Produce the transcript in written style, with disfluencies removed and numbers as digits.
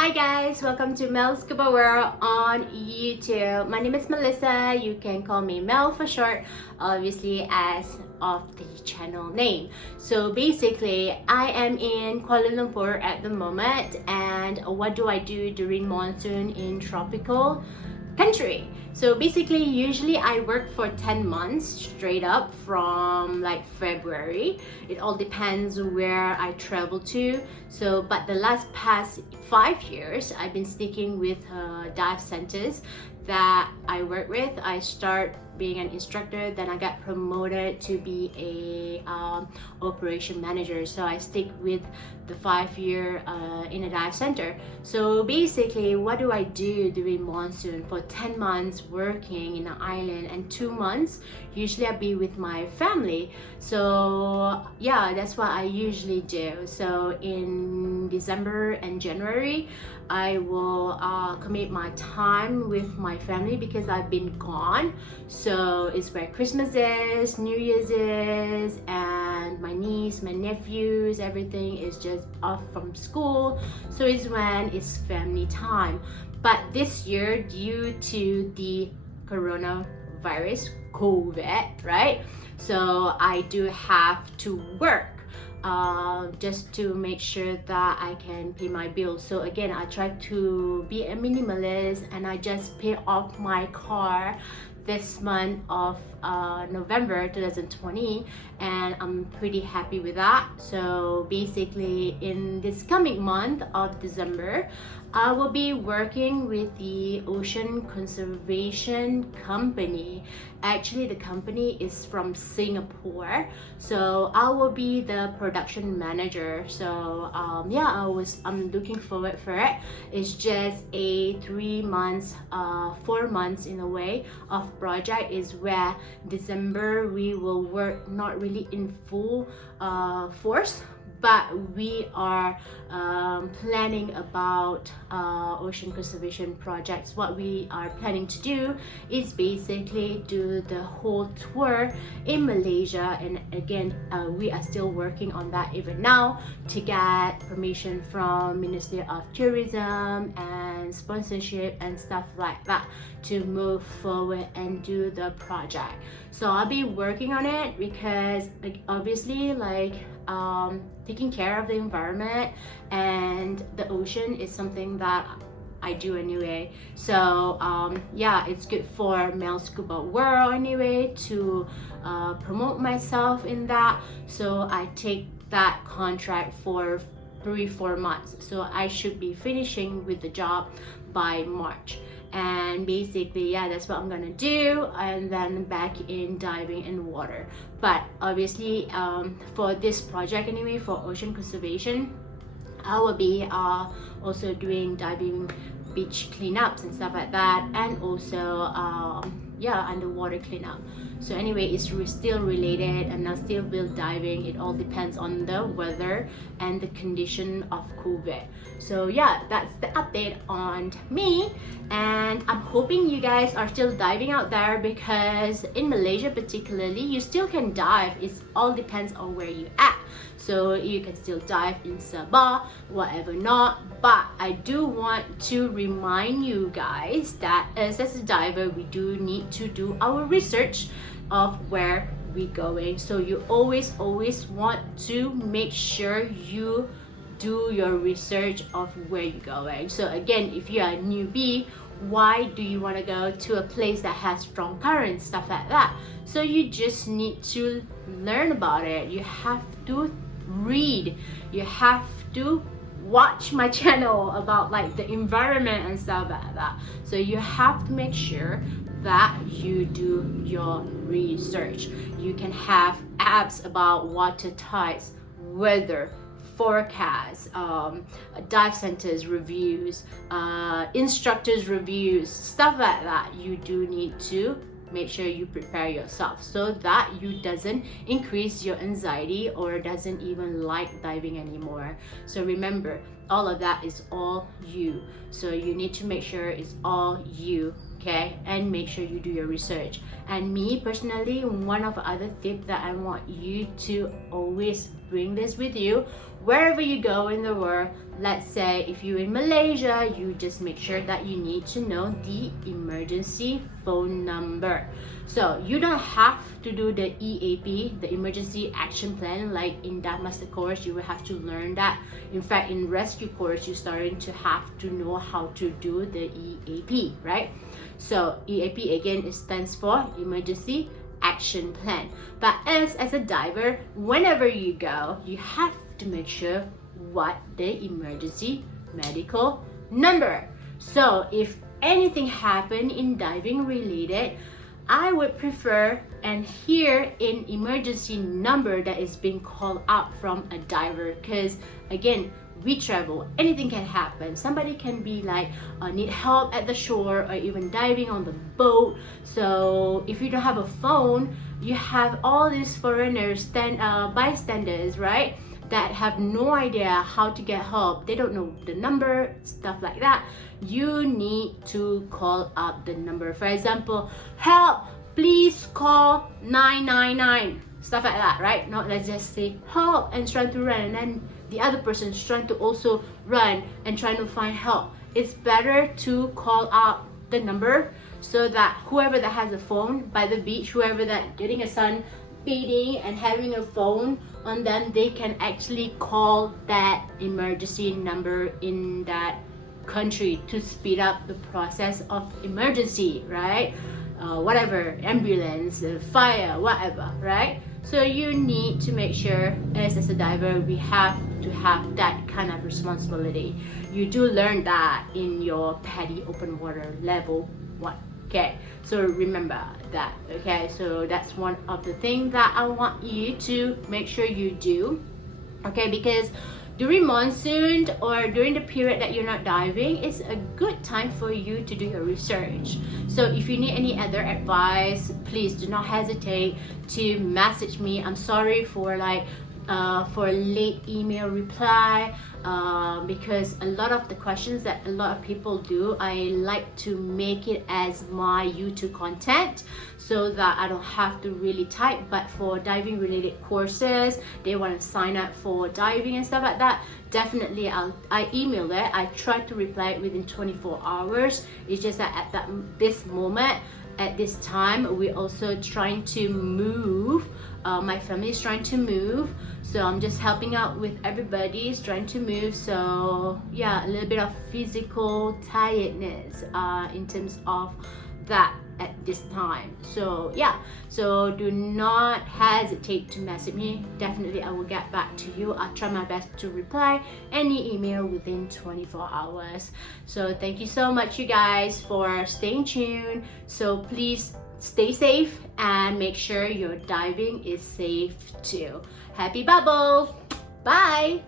Hi guys, welcome to Mel's Scuba World on YouTube. My name is Melissa. You can call me Mel for short, obviously as of the channel name. So basically, I am in Kuala Lumpur at the moment, and what do I do during monsoon in tropical country? So basically, usually I work for 10 months straight up from like February. It all depends where I travel to. So but the past 5 years I've been sticking with dive centers that I work with. I start being an instructor, then I got promoted to be a operation manager. So I stick with the 5 year in a dive center. So basically, what do I do during monsoon? For 10 months working in an island and 2 months, usually I'll be with my family. So yeah, that's what I usually do. So in December and January, I will commit my time with my family because I've been gone. So it's where Christmas is, New Year's is, and my niece, my nephews, everything is just off from school. So it's when it's family time. But this year, due to the coronavirus, COVID, right? So I do have to work just to make sure that I can pay my bills. So again, I try to be a minimalist, and I just paid off my car this month of November 2020, and I'm pretty happy with that. So basically, in this coming month of December, I will be working with the Ocean Conservation Company. Actually, the company is from Singapore, so I will be the production manager. So yeah, I'm looking forward for it. It's just a 3 months, 4 months in a way of project, is where December we will work not really in full force, but we are planning about ocean conservation projects. What we are planning to do is basically do the whole tour in Malaysia, and again, we are still working on that even now to get permission from Ministry of Tourism and sponsorship and stuff like that to move forward and do the project. So I'll be working on it because obviously taking care of the environment and the ocean is something that I do anyway. So yeah, it's good for Mel Scuba World anyway to promote myself in that. So I take that contract for 3-4 months. So I should be finishing with the job by March. And basically, yeah, that's what I'm gonna do, and then back in diving in water. But obviously, for this project anyway, for ocean conservation, I will be also doing diving beach cleanups and stuff like that, and also yeah, underwater cleanup. So anyway, it's still related, and I still will diving. It all depends on the weather and the condition of COVID. So yeah, that's the update on me, and I'm hoping you guys are still diving out there, because in Malaysia particularly, you still can dive. It all depends on where you at. So you can still dive in Sabah, whatever not. But I do want to remind you guys that as a diver, we do need to do our research of where we're going. So you always want to make sure you do your research of where you're going. So again, if you're a newbie, why do you want to go to a place that has strong currents, stuff like that? So you just need to learn about it. You have to read, you have to watch my channel about like the environment and stuff like that. So you have to make sure that you do your research. You can have apps about water tides, weather forecasts, dive centers reviews, instructors reviews, stuff like that. You do need to make sure you prepare yourself so that you doesn't increase your anxiety or doesn't even like diving anymore. So remember, all of that is all you. So you need to make sure it's all you, okay? And make sure you do your research. And me personally, one of the other tips that I want you to always bring this with you wherever you go in the world, let's say if you're in Malaysia, you just make sure that you need to know the emergency phone number. So you don't have to do the EAP, the emergency action plan, like in that master course you will have to learn that. In fact, in rescue course you're starting to have to know how to do the EAP, right? So EAP again, it stands for emergency action plan. But as a diver, whenever you go, you have to make sure what the emergency medical number. So if anything happen in diving related, I would prefer and hear an emergency number that is being called out from a diver, because again, we travel, anything can happen. Somebody can be like need help at the shore or even diving on the boat. So if you don't have a phone, you have all these foreigners, bystanders, right, that have no idea how to get help. They don't know the number, stuff like that. You need to call up the number. For example, help, please call 999, stuff like that, right? Not let's just say help and trying to run, and then the other person is trying to also run and trying to find help. It's better to call out the number so that whoever that has a phone by the beach, whoever that getting a sun bathing and having a phone on them, they can actually call that emergency number in that country to speed up the process of emergency, right? Whatever, ambulance, fire, whatever, right? So you need to make sure, as a diver, we have to have that kind of responsibility. You do learn that in your PADI open water level 1. Okay, so remember that. Okay, so that's one of the things that I want you to make sure you do. Okay, because during monsoon or during the period that you're not diving, it's a good time for you to do your research. So if you need any other advice, please do not hesitate to message me. I'm sorry for for late email reply, because a lot of the questions that a lot of people do, I like to make it as my YouTube content so that I don't have to really type. But for diving related courses, they want to sign up for diving and stuff like that, definitely I email it. I try to reply it within 24 hours. It's just that at this moment, at this time, we're also trying to move. My family is trying to move, so I'm just helping out with everybody is trying to move. So yeah, a little bit of physical tiredness in terms of that at this time. So yeah, so do not hesitate to message me. Definitely I will get back to you. I'll try my best to reply any email within 24 hours. So thank you so much, you guys, for staying tuned. So please stay safe and make sure your diving is safe too. Happy bubbles! Bye!